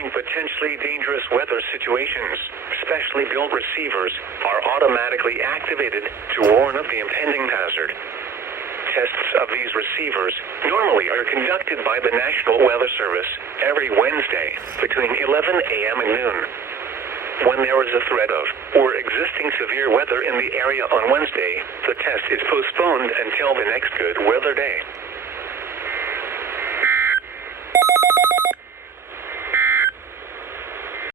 notifying potentially dangerous weather situations. Specially built receivers are automatically activated to warn of the impending hazard. Tests of these receivers normally are conducted by the National Weather Service every Wednesday between 11 a.m. and noon. When there is a threat of or existing severe weather in the area on Wednesday, the test is postponed until the next good weather day.